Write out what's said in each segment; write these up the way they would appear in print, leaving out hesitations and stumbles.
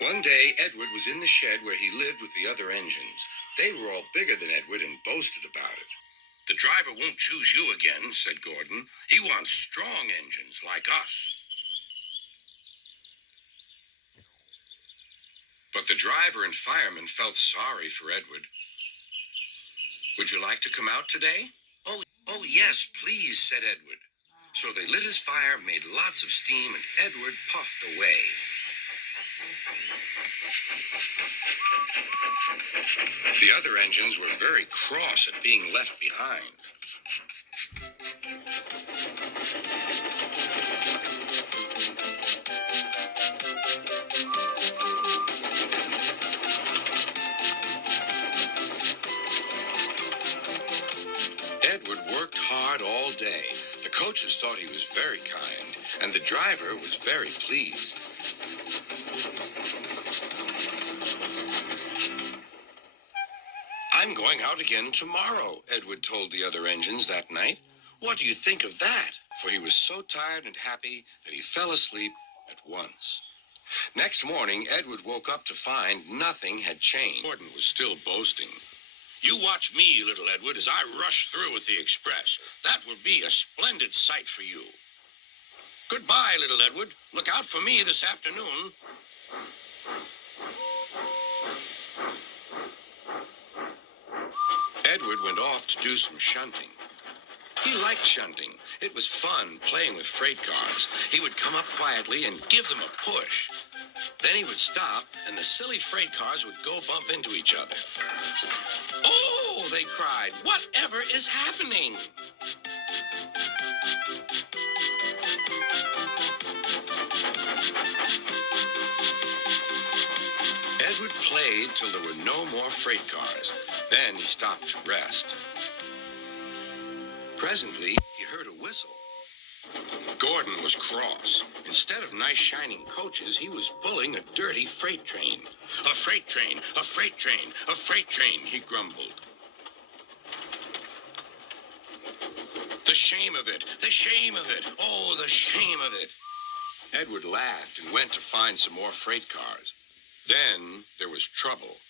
One day, Edward was in the shed where he lived with the other engines. They were all bigger than Edward and boasted about it. "The driver won't choose you again," said Gordon. "He wants strong engines like us." But the driver and fireman felt sorry for Edward. "Would you like to come out today?" Oh, yes, please," said Edward. So they lit his fire, made lots of steam, and Edward puffed away. The other engines were very cross at being left behind. Edward worked hard all day. The coaches thought he was very kind, and the driver was very pleased. "I'm going out again tomorrow," Edward told the other engines that night. "What do you think of that?" For he was so tired and happy that he fell asleep at once. Next morning, Edward woke up to find nothing had changed. Gordon was still boasting. "You watch me, little Edward, as I rush through with the express. That will be a splendid sight for you. Goodbye, little Edward. Look out for me this afternoon." Edward went off to do some shunting. He liked shunting. It was fun playing with freight cars. He would come up quietly and give them a push. Then he would stop, and the silly freight cars would go bump into each other. "Oh," they cried, "whatever is happening?" Edward played till there were no more freight cars. Then he stopped to rest. Presently, he heard a whistle. Gordon was cross. Instead of nice shining coaches, he was pulling a dirty freight train. "A freight train, a freight train, a freight train," he grumbled. "The shame of it, the shame of it, oh, the shame of it." Edward laughed and went to find some more freight cars. Then there was trouble.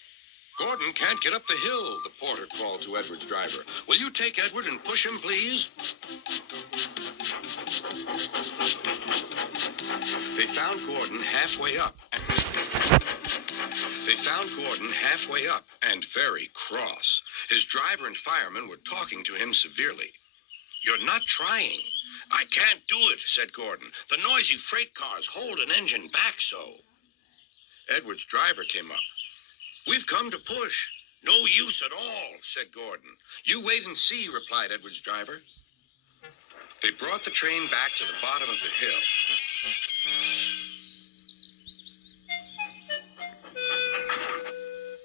"Gordon can't get up the hill," the porter called to Edward's driver. "Will you take Edward and push him, please?" They found Gordon halfway up. And very cross. His driver and fireman were talking to him severely. "You're not trying." "I can't do it," said Gordon. "The noisy freight cars hold an engine back so." Edward's driver came up. "We've come to push." "No use at all," said Gordon. "You wait and see," replied Edward's driver. They brought the train back to the bottom of the hill.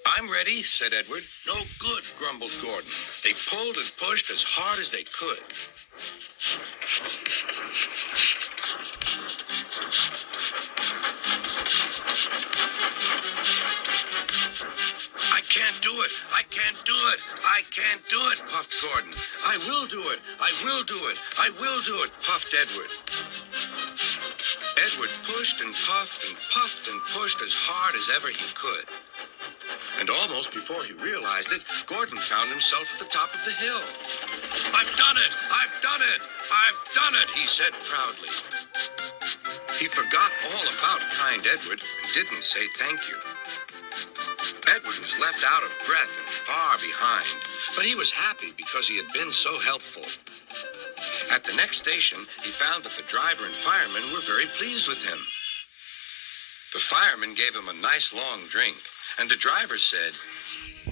"I'm ready," said Edward. "No good," grumbled Gordon. They pulled and pushed as hard as they could. "I can't do it, I can't do it, I can't do it," puffed Gordon. "I will do it, I will do it, I will do it," puffed Edward. Edward pushed and puffed and puffed and pushed as hard as ever he could. And almost before he realized it, Gordon found himself at the top of the hill. "I've done it! I've done it! I've done it!" he said proudly. He forgot all about kind Edward and didn't say thank you. Edward was left out of breath and far behind, but he was happy because he had been so helpful. At the next station, he found that the driver and fireman were very pleased with him. The fireman gave him a nice long drink, and the driver said,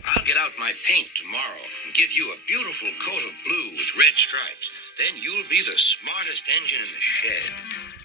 "I'll get out my paint tomorrow and give you a beautiful coat of blue with red stripes. Then you'll be the smartest engine in the shed."